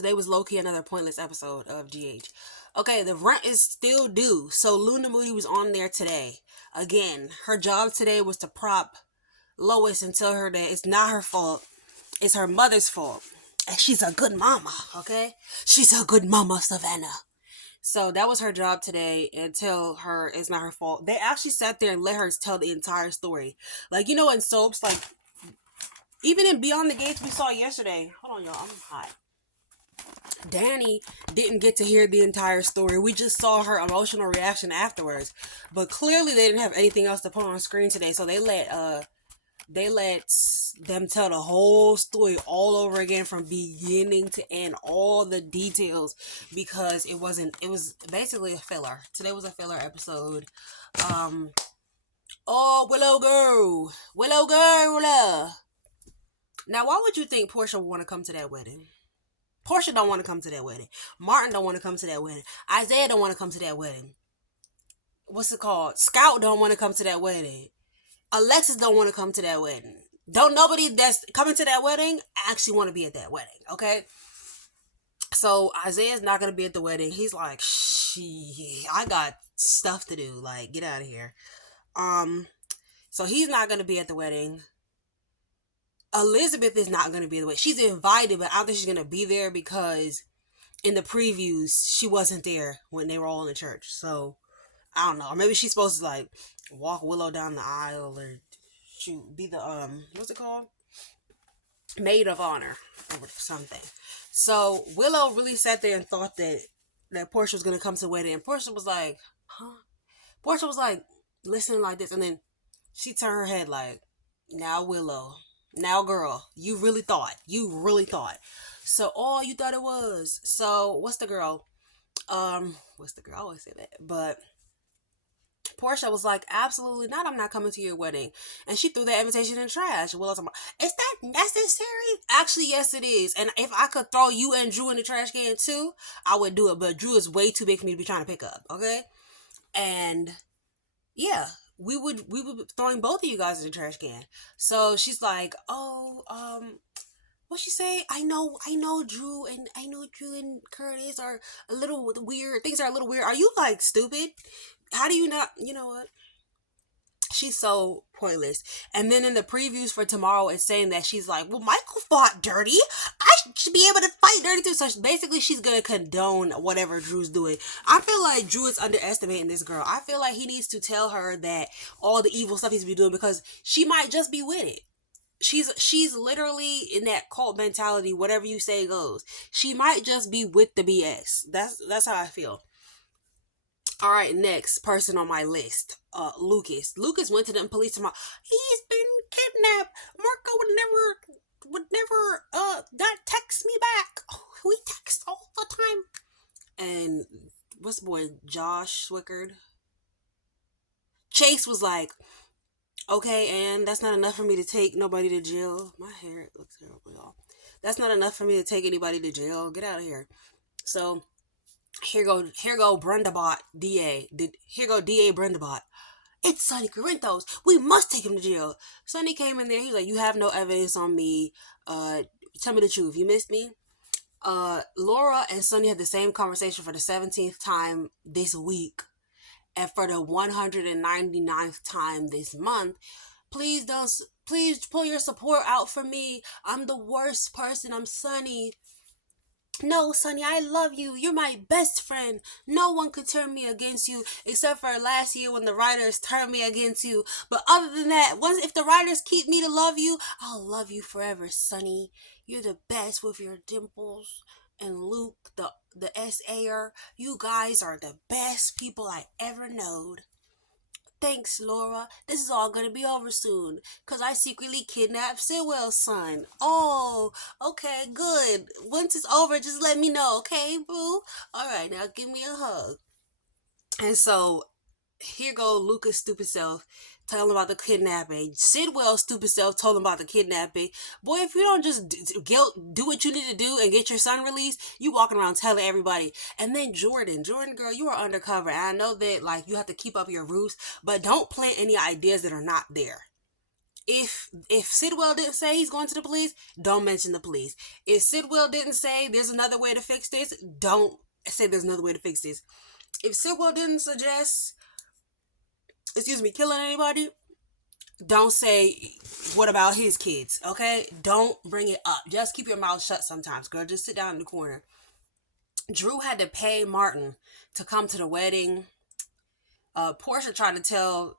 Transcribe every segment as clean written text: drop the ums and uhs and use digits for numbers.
Today was low-key another pointless episode of GH. Okay, the rent is still due. So Luna Moody was on there today. Again, her job today was to prop Lois and tell her that it's not her fault. It's her mother's fault. And she's a good mama, okay? She's a good mama, Savannah. So that was her job today, and tell her it's not her fault. They actually sat there and let her tell the entire story. Like, you know, in soaps, like, even in Beyond the Gates we saw yesterday. Hold on, y'all. I'm hot. Danny didn't get to hear the entire story. We just saw her emotional reaction afterwards. But clearly they didn't have anything else to put on screen today, so they let them tell the whole story all over again from beginning to end, all the details, because it was basically a filler. Today was a filler episode. Oh, Willow girl. Now, why would you think Portia would want to come to that wedding? Portia don't want to come to that wedding. Martin don't want to come to that wedding. Isaiah don't want to come to that wedding. What's it called? Scout don't want to come to that wedding. Alexis don't want to come to that wedding. Don't nobody that's coming to that wedding actually want to be at that wedding, okay? So Isaiah's not going to be at the wedding. He's like, I got stuff to do. Like, get out of here. So he's not going to be at the wedding. Elizabeth is not going to be at the wedding. She's invited, but I don't think she's going to be there because in the previews, she wasn't there when they were all in the church. So, I don't know. Or maybe she's supposed to, like, walk Willow down the aisle or be the, what's it called? Maid of honor or something. So, Willow really sat there and thought that Portia was going to come to the wedding. And Portia was like, huh? Portia was like, listening like this. And then she turned her head like, now Willow, now girl, you really thought. So, oh, you thought it was. So, what's the girl? I always say that. But Portia was like, absolutely not. I'm not coming to your wedding. And she threw that invitation in the trash. Willow's like, is that necessary? Actually, yes, it is. And if I could throw you and Drew in the trash can too, I would do it. But Drew is way too big for me to be trying to pick up. Okay. And yeah, we would be throwing both of you guys in the trash can. So she's like, oh, what she say? I know Drew and Curtis are a little weird. Things are a little weird. Are you like stupid? How do you not, you know what? She's so pointless. And then in the previews for tomorrow, it's saying that she's like, well, Michael fought dirty. I should be able to fight dirty too. So basically, she's going to condone whatever Drew's doing. I feel like Drew is underestimating this girl. I feel like he needs to tell her that all the evil stuff he's been doing because she might just be with it. She's literally in that cult mentality. Whatever you say goes. She might just be with the BS. That's how I feel. All right, next person on my list, Lucas. Lucas went to the police tomorrow. He's been kidnapped. Marco would never not text me back. Oh, we text all the time. And what's the boy, Josh Swickard? Chase was like, okay, and that's not enough for me to take nobody to jail. My hair looks terrible, y'all. That's not enough for me to take anybody to jail. Get out of here. So here go Brendabot DA. Here go DA Brendabot. It's Sonny Corinthos. We must take him to jail. Sonny came in there. He was like, you have no evidence on me. Tell me the truth. You missed me. Laura and Sonny had the same conversation for the 17th time this week. And for the 199th time this month. Please pull your support out for me. I'm the worst person. I'm Sonny. No, Sonny, I love you. You're my best friend. No one could turn me against you except for last year when the writers turned me against you. But other than that, if the writers keep me to love you, I'll love you forever, Sonny. You're the best with your dimples. And Luke, the SAer, you guys are the best people I ever knowed. Thanks, Laura. This is all gonna be over soon. Cause I secretly kidnapped Sitwell's son. Oh, okay, good. Once it's over, just let me know, okay, boo? Alright, now give me a hug. And so, here go Luca's stupid self telling about the kidnapping. Sidwell's stupid self told him about the kidnapping. Boy, if you don't just do what you need to do and get your son released, you walking around telling everybody. And then Jordan, girl, you are undercover. And I know that like you have to keep up your roots, but don't plant any ideas that are not there. If Sidwell didn't say he's going to the police, don't mention the police. If Sidwell didn't say there's another way to fix this, don't say there's another way to fix this. If Sidwell didn't suggest, killing anybody, don't say what about his kids, okay? Don't bring it up. Just keep your mouth shut sometimes, girl. Just sit down in the corner. Drew had to pay Martin to come to the wedding. Portia tried to tell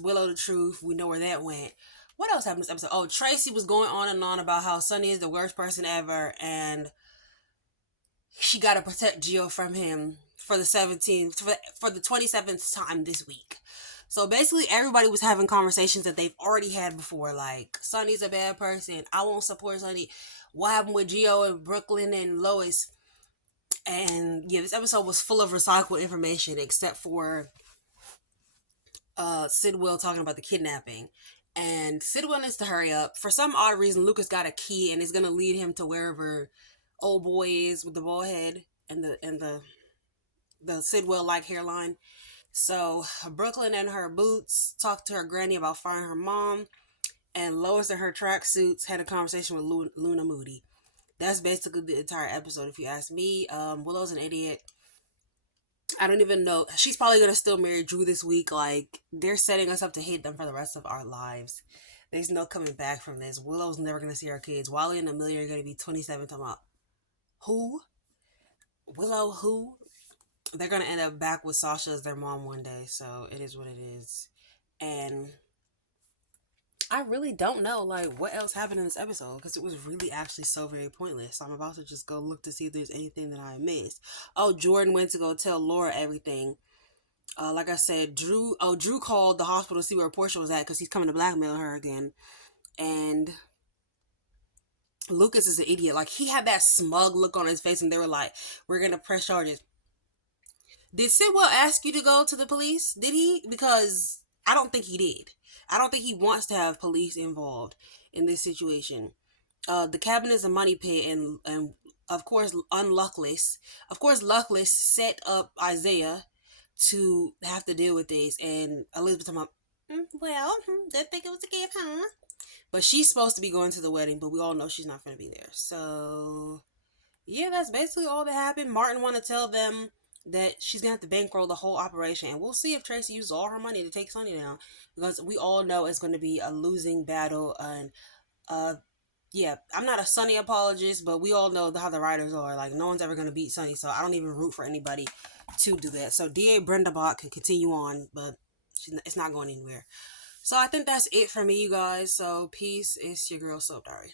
Willow the truth. We know where that went. What else happened in this episode? Oh, Tracy was going on and on about how Sonny is the worst person ever, and she got to protect Gio from him for the 27th time this week. So basically, everybody was having conversations that they've already had before, like Sonny's a bad person. I won't support Sonny. What happened with Gio and Brooklyn and Lois? And yeah, this episode was full of recycled information, except for Sidwell talking about the kidnapping. And Sidwell needs to hurry up. For some odd reason, Lucas got a key and is gonna lead him to wherever old boy is with the bald head and the Sidwell like hairline. So Brooklyn and her boots talked to her granny about firing her mom, and Lois and her tracksuits had a conversation with Luna Moody. That's basically the entire episode, if you ask me. Willow's an idiot. I don't even know. She's probably gonna still marry Drew this week. Like, they're setting us up to hate them for the rest of our lives. There's no coming back from this. Willow's never gonna see her kids. Wally and Amelia are gonna be 27 talking about who? Willow who? They're gonna end up back with Sasha as their mom one day, so it is what it is. And I really don't know like what else happened in this episode because it was really actually so very pointless. So I'm about to just go look to see if there's anything that I missed. Oh, Jordan went to go tell Laura everything. Like I said, Drew called the hospital to see where Portia was at because he's coming to blackmail her again. And Lucas is an idiot. Like, he had that smug look on his face and they were like, we're gonna press charges. Did Sidwell ask you to go to the police? Did he? Because I don't think he did. I don't think he wants to have police involved in this situation. The cabin is a money pit, and of course, Luckless set up Isaiah to have to deal with this, and Elizabeth talking about, didn't think it was a gift, huh? But she's supposed to be going to the wedding, but we all know she's not going to be there. So, yeah, that's basically all that happened. Martin want to tell them that she's gonna have to bankroll the whole operation, and we'll see if Tracy uses all her money to take Sonny down, because we all know it's going to be a losing battle. And yeah, I'm not a Sonny apologist, but we all know how the writers are. Like, no one's ever going to beat Sonny, so I don't even root for anybody to do that. So DA Brenda Bach can continue on, but it's not going anywhere. So I think that's it for me, you guys. So peace. It's your girl Soap Diary.